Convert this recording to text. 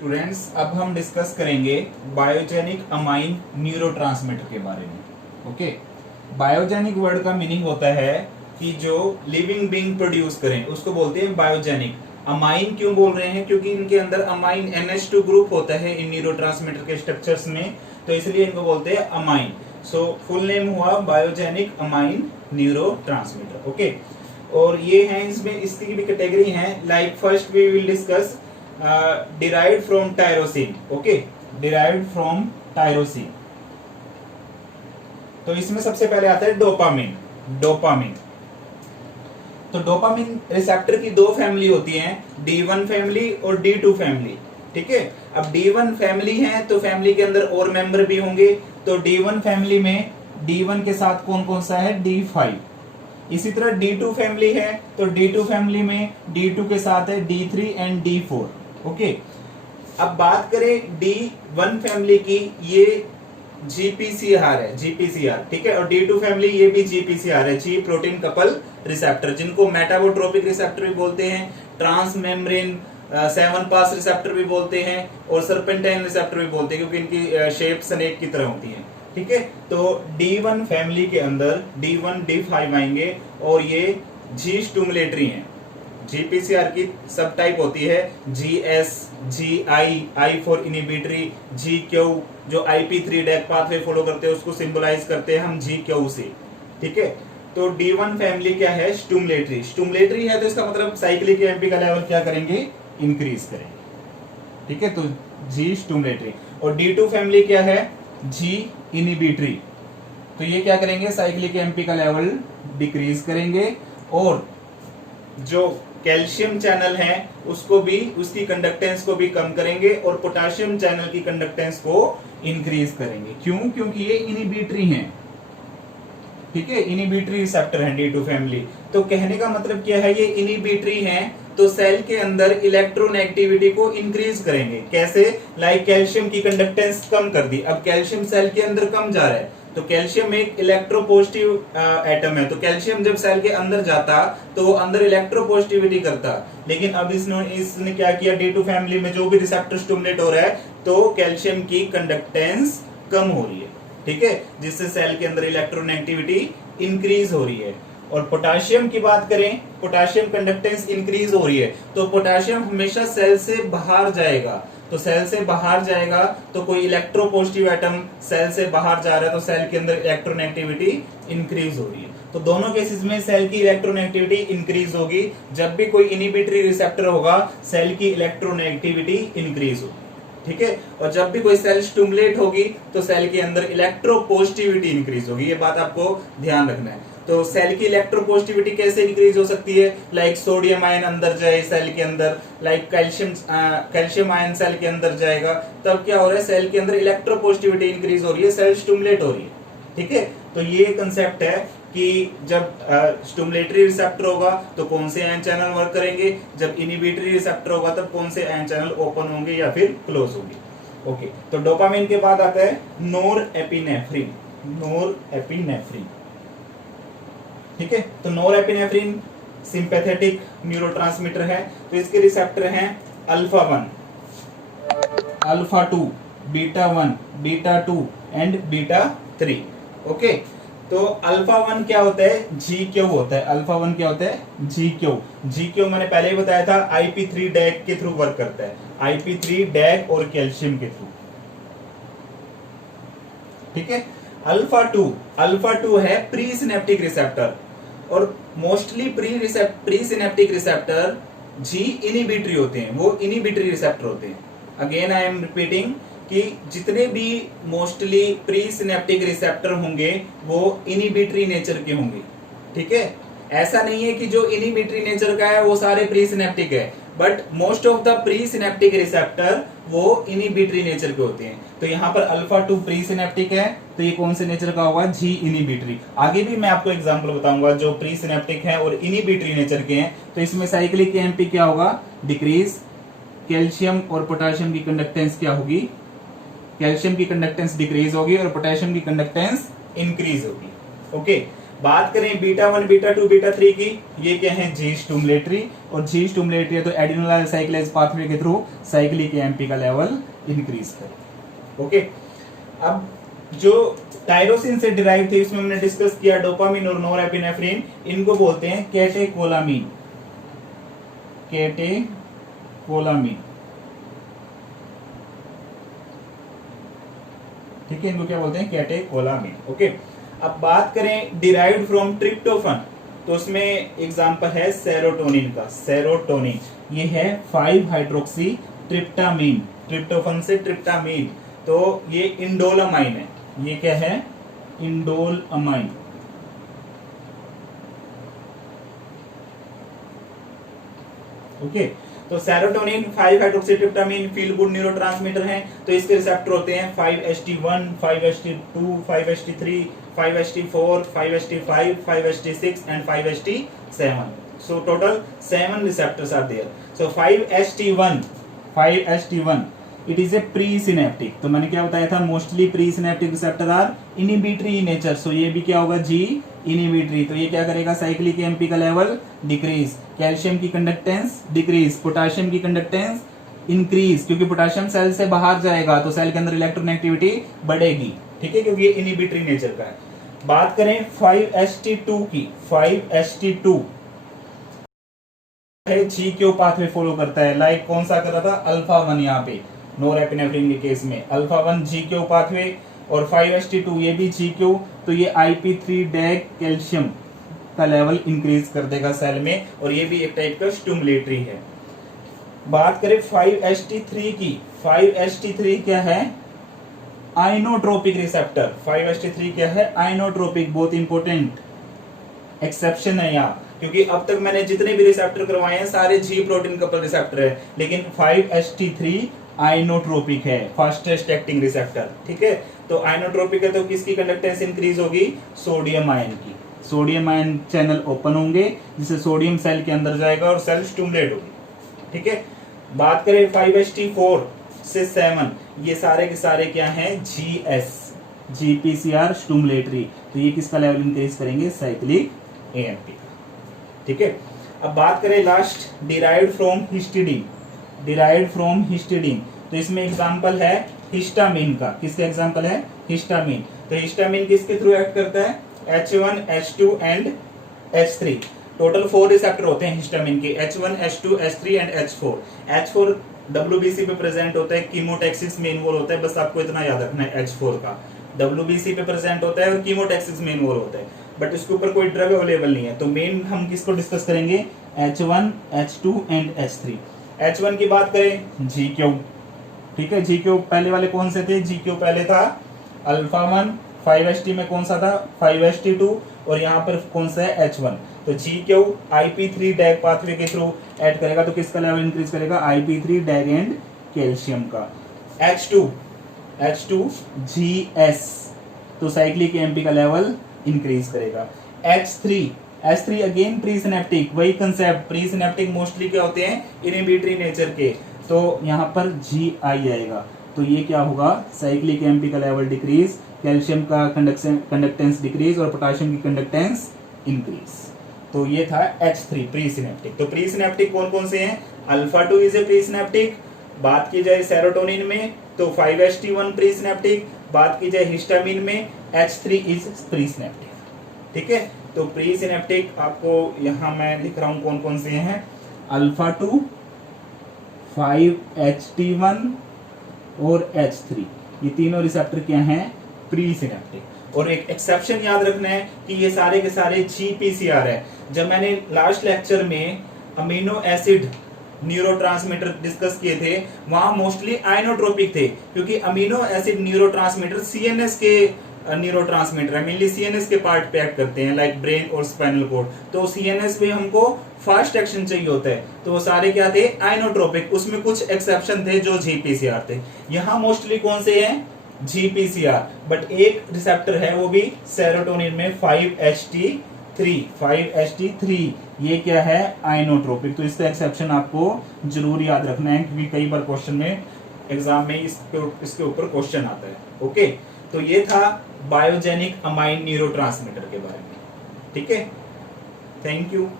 Students, अब हम discuss करेंगे बायोजेनिक अमाइन न्यूरोट्रांसमीटर के बारे में। ओके, बायोजेनिक वर्ड का मीनिंग होता है कि जो लिविंग बीइंग प्रोड्यूस करें उसको बोलते हैं बायोजेनिक। अमाइन क्यों बोल रहे हैं? क्योंकि इनके अंदर अमाइन NH2 ग्रुप होता है इन न्यूरोट्रांसमीटर के स्ट्रक्चर्स में, तो इसलिए इनको बोलते हैं अमाइन। सो फुल नेम हुआ बायोजेनिक अमाइन न्यूरोट्रांसमीटर। ओके, और ये हैं, इसमें इसकी भी कैटेगरी है। Like first we will discuss derived from tyrosine। Okay, derived from tyrosine। तो इसमें सबसे पहले आता है डोपामिन। डोपामिन, तो डोपामिन रिसेप्टर की दो फैमिली होती हैं, D1 फैमिली और D2 फैमिली। ठीक है, अब D1 फैमिली है तो फैमिली के अंदर और मेंबर भी होंगे। तो D1 फैमिली में D1 के साथ कौन कौन सा है? D5। इसी तरह D2 फैमिली है तो D2 फैमिली में D2 के साथ है D3 एंड D4। ओके, अब बात करें D1 फैमिली की, ये GPCR है, GPCR। ठीक है, और D2 फैमिली ये भी GPCR है, जी प्रोटीन कपल रिसेप्टर, जिनको मेटाबोट्रोपिक रिसेप्टर भी बोलते हैं, ट्रांस मेम्ब्रेन 7 पास रिसेप्टर भी बोलते हैं और सर्पेंटाइन रिसेप्टर भी बोलते हैं, क्योंकि इनकी शेप स्नेक की तरह होती है। ठीक है, तो D1 फैमिली के अंदर D1 D5 आएंगे और ये G स्टिमुलेटरी हैं। GPCR की सब टाइप होती है, GS, GI, I for inhibitory, GQ, जो IP3 डैक पाथवे फॉलो करते हैं उसको सिंबलाइज करते हैं हम GQ से। ठीक है, तो D1 फैमिली क्या है? स्टिमुलेटरी। स्टिमुलेटरी है तो इसका मतलब साइक्लिक एमपी का लेवल क्या करेंगे? इंक्रीज करेंगे। ठीक है, तो G स्टिमुलेटरी। और D2 फैमिली क्या है? G inhibitory. तो ये क्या करेंगे? साइक्लिक एमपी का लेवल डिक्रीज करेंगे और जो कैल्शियम चैनल है उसको भी, उसकी कंडक्टेंस को भी कम करेंगे और पोटेशियम चैनल की कंडक्टेंस को इंक्रीज करेंगे। क्यों? क्योंकि ये इनिबिटरी हैं। ठीक है, इनिबिटरी रिसेप्टर है D2 फैमिली। तो कहने का मतलब क्या है? ये इनिबिटरी हैं तो सेल के अंदर इलेक्ट्रोनेगेटिविटी को इंक्रीज करेंगे। कैसे? लाइक कैल्शियम की कंडक्टेंस कम कर दी, अब कैल्शियम सेल के अंदर कम जा रहा है, तो कैल्शियम एक इलेक्ट्रोपॉजिटिव एटम है, तो कैल्शियम जब सेल के अंदर जाता तो वो अंदर इलेक्ट्रोपॉजिटिविटी करता। लेकिन अब इसने क्या किया? D2 फैमिली में जो भी रिसेप्टर स्टिमुलेट हो रहा है तो कैल्शियम की कंडक्टेंस कम हो रही है। ठीक है, जिससे सेल के अंदर इलेक्ट्रोनेगेटिविटी इंक्रीज हो रही है। और पोटेशियम की बात करें, पोटेशियम कंडक्टेंस इंक्रीज हो रही है, तो पोटेशियम हमेशा सेल से बाहर जाएगा। तो सेल से बाहर जाएगा तो कोई इलेक्ट्रोपॉजिटिव एटम सेल से बाहर जा रहा है तो सेल के अंदर इलेक्ट्रोनेगेटिविटी इंक्रीज हो रही है। तो दोनों केसेस में सेल की इलेक्ट्रोनेगेटिविटी इंक्रीज होगी। जब भी कोई इनिबिटरी रिसेप्टर होगा सेल की इलेक्ट्रोनेगेटिविटी इंक्रीज होगी। ठीक है, और जब भी कोई सेल स्टिमुलेट होगी तो सेल के अंदर इलेक्ट्रोपॉजिटिविटी इंक्रीज होगी। ये बात आपको ध्यान रखना है। तो सेल की इलेक्ट्रोपॉजिटिविटी कैसे इंक्रीज हो सकती है? लाइक सोडियम आयन अंदर जाए सेल के अंदर, लाइक कैल्शियम आयन सेल के अंदर जाएगा, तब क्या हो रहा है? सेल के अंदर इलेक्ट्रोपॉजिटिविटी इंक्रीज हो रही है, सेल स्टिमुलेट हो रही है। ठीक है, तो ये कंसेप्ट है कि जब स्टिमुलेटरी रिसेप्टर होगा तो कौन से आयन चैनल वर्क करेंगे, जब इनिबिटरी रिसेप्टर होगा तब कौन से आयन चैनल ओपन होंगे या फिर क्लोज होंगे। ओके, तो डोपामिन के बाद आता है नोरएपिनेफ्रिन। नोरएपिनेफ्रिन, ठीक है, तो नोरएपिनेफ्रिन सिंपैथेटिक न्यूरोट्रांसमीटर है। तो इसके रिसेप्टर हैं alpha 1, alpha 2, beta 1, beta 2 and beta 3। Okay, तो अल्फा 1 क्या होता है? GQ होता है। अल्फा 1 क्या होता है? GQ। GQ मैंने पहले ही बताया था, IP3 डैक के थ्रू वर्क करता है, IP3 डैक और कैल्शियम के थ्रू। ठीक है, अल्फा 2 है प्री सिनेप्टिक रिसेप्टर, और mostly pre synaptic receptor G inhibitory होते हैं, वो इनिबिटरी रिसेप्टर होते हैं। अगेन आई एम रिपीटिंग कि जितने भी मोस्टली प्री सिनेप्टिक रिसेप्टर होंगे वो इनिबिटरी नेचर के होंगे। ठीक है, ऐसा नहीं है कि जो इनिबिटरी नेचर का है वो सारे प्री सिनेप्टिक है, but most of the pre synaptic receptor वो इनिबिटरी नेचर के होते हैं। तो यहाँ पर अल्फा 2 प्री सिनेप्टिक है तो ये कौन से नेचर का होगा? G inhibitory. आगे भी मैं आपको एग्जांपल बताऊंगा जो प्री सिनेप्टिक है और इनिबिटरी नेचर के हैं। तो इसमें साइक्लिक एमपी क्या होगा? डिक्रीज। कैल्शियम और पोटेशियम की कंडक्टेंस क्या होगी? कैल्शियम की कंडक्टेंस डिक्रीज होगी और पोटेशियम की कंडक्टेंस इंक्रीज होगी। ओके, बात करें बीटा 1, बीटा 2, बीटा 3 की, ये क्या है, जी स्टिमुलेटरी, और जी स्टिमुलेटरी है तो एडिनोलाइज साइक्लेज पाथवे के थ्रू साइक्लिक एएमपी का लेवल इंक्रीज करे। ओके, अब जो टायरोसिन से डिराइव थे इसमें हमने डिस्कस किया डोपामिन और नोरेपिनेफ्रिन, इनको बोलते हैं कैटेकोलामीन, कैटेकोलामीन, ठीक है, इनको क्या बोलते हैं, कैटेकोलामीन। ओके, अब बात करें डिराइव्ड फ्रॉम ट्रिप्टोफन, तो उसमें एग्जांपल है सेरोटोनिन का, सेरोटोनिन, ये है 5 हाइड्रोक्सी ट्रिप्टामीन, ट्रिप्टोफन से ट्रिप्टामीन, तो ये इंडोलामाइन है, ये क्या है, इंडोलामाइन। ओके, तो सेरोटोनिन 5 हाइड्रोक्सीट्रिप्टामिन फील गुड न्यूरोट्रांसमीटर है, तो इसके रिसेप्टर होते हैं 5HT1, 5HT2, 5HT3, 5HT4, 5HT5, 5HT6 and 5HT7. So total 7 receptors are there. So 5HT1, it is a presynaptic, तो मैंने क्या बताया था, mostly presynaptic receptor are inhibitory in nature, so ये भी क्या होगा, जी इनिबिटरी, तो ये क्या करेगा, साइक्लिक एएमपी का लेवल डिक्रीज, कैल्शियम की कंडक्टेंस डिक्रीज, पोटेशियम की कंडक्टेंस इंक्रीज, क्योंकि पोटेशियम सेल से बाहर जाएगा तो सेल के अंदर इलेक्ट्रोनेगेटिविटी बढ़ेगी, ठीक है, क्योंकि ये इनिबिटरी नेचर का है। बात करें 5HT2 की, 5HT2 G Q pathway follow करता है, लाइक कौन सा कर रहा था, अल्फा 1, यहाँ पे नोरेपिनेफ्रिन के केस में अल्फा 1 जी क्यू पाथवे, और 5HT2 ये भी जी क्यू, तो ये IP3 डैग कैल्शियम का लेवल इंक्रीज कर देगा सेल में, और ये भी एक टाइप का स्टिमुलेटरी है। बात करें 5HT3 की, 5HT3 क्या है, आइनोट्रोपिक रिसेप्टर, 5HT3 क्या है, आइनोट्रोपिक, बहुत इंपॉर्टेंट एक्सेप्शन है यहाँ, क्योंकि अब तक मैंने जितने भी रिसेप्टर करवाए हैं सारे जी प्रोटीन कपल रिसेप्टर है, लेकिन 5HT3 आइनोट्रोपिक है, फास्टेस्ट एक्टिंग रिसेप्टर, ठीक है, तो आइनोट्रोपिक है तो किसकी कंडक्टेंस इंक्रीज होगी, सोडियम आयन की, सोडियम आयन चैनल ओपन होंगे जिससे सोडियम सेल के अंदर जाएगा और सेल स्टिमुलेट होगी, ठीक है। बात करें 5HT4 से 7, ये सारे के सारे क्या हैं, GS, GPCR स्टिमुलेटरी, तो ये किसका लेवल इंक्रीज करेंगे, साइक्लिक एएमपी, ठीक है। अब बात करें last derived from histidine, derived from histidine, तो इसमें एग्जांपल है हिस्टामिन का, किसका एग्जांपल है, हिस्टामिन, तो हिस्टामिन किसके थ्रू एक्ट करता है, H1, H2 and H3, total 4 receptor होते हैं हिस्टामिन के, H1, H2, H3 and H4। H4 WBC पे प्रेजेंट होता है, कीमोटैक्सिस में इन्वॉल्व होता है, बस आपको इतना याद रखना है, H4 का WBC पे प्रेजेंट होता है और कीमोटैक्सिस में इन्वॉल्व होता है, बट इसके ऊपर कोई ड्रग अवेलेबल नहीं है, तो मेन हम किसको डिस्कस करेंगे, H1, H2 and H3। H1 की बात करें, GQ, ठीक है, GQ पहले वाले कौन से थे, GQ पहले था अल्फा 1, 5HT में कौन सा था, 5HT2, और यहाँ पर कौन सा है, H1, तो GQ IP3 डैग पाथवे के थ्रू ऐड करेगा, तो किसका लेवल इंक्रीज करेगा, IP3 डैग एंड कैल्शियम का। H2 GS, तो साइक्लिक एएमपी का लेवल इंक्रीज करेगा। H3 अगेन प्री सिनेप्टिक, वही कंसेप्ट, प्री सिनेप्टिक मोस्टली क्या होते हैं, इनिबिटरी नेचर के, तो यहाँ पर GI आएगा, तो ये क्या होगा, साइक्लिक एएमपी का लेवल डिक्रीज, कैल्शियम का कंडक्टेंस डिक्रीज और पोटेशियम की कंडक्टेंस इंक्रीज, तो ये था H3 प्री सिनेप्टिक। तो प्री सिनेप्टिक कौन कौन से हैं, alpha 2 is a pre synaptic, बात की जाए सेरोटोनिन में तो 5HT1 प्री सिनेप्टिक, बात की जाए हिस्टामिन में H3 इज प्री सिनेप्टिक, ठीक है। तो प्री सिनेप्टिक आपको यहां मैं लिख रहा हूं कौन कौन से हैं, अल्फा 2, 5HT1 और H3, ये तीनों रिसेप्टर क्या हैं, प्री सिनेप्टिक। और एक एक्सेप्शन याद रखना है कि ये सारे के सारे GPCR है। जब मैंने लास्ट लेक्चर में अमीनो एसिड न्यूरोट्रांसमीटर डिस्कस किए थे, वहां मोस्टली आइनोट्रोपिक थे, क्योंकि अमीनो एसिड न्यूरोट्रांसमीटर CNS के न्यूरोट्रांसमीटर है, मेनली CNS के पार्ट पे एक्ट करते हैं, लाइक ब्रेन और स्पाइनल कॉर्ड, तो CNS में हमको फास्ट एक्शन चाहिए होता है, तो वो सारे क्या थे, आइनोट्रोपिक, उसमें कुछ एक्सेप्शन थे जो GPCR थे। यहाँ मोस्टली कौन से हैं, GPCR, बट एक रिसेप्टर है वो भी सेरोटोनिन में 5HT3, ये क्या है, आइनोट्रोपिक, तो इसका एक्सेप्शन आपको जरूर याद रखना है, क्योंकि कई बार क्वेश्चन में एग्जाम में इसके ऊपर क्वेश्चन आता है। ओके, तो ये था बायोजेनिक अमाइन न्यूरोट्रांसमीटर के बारे में। ठीक है, थैंक यू।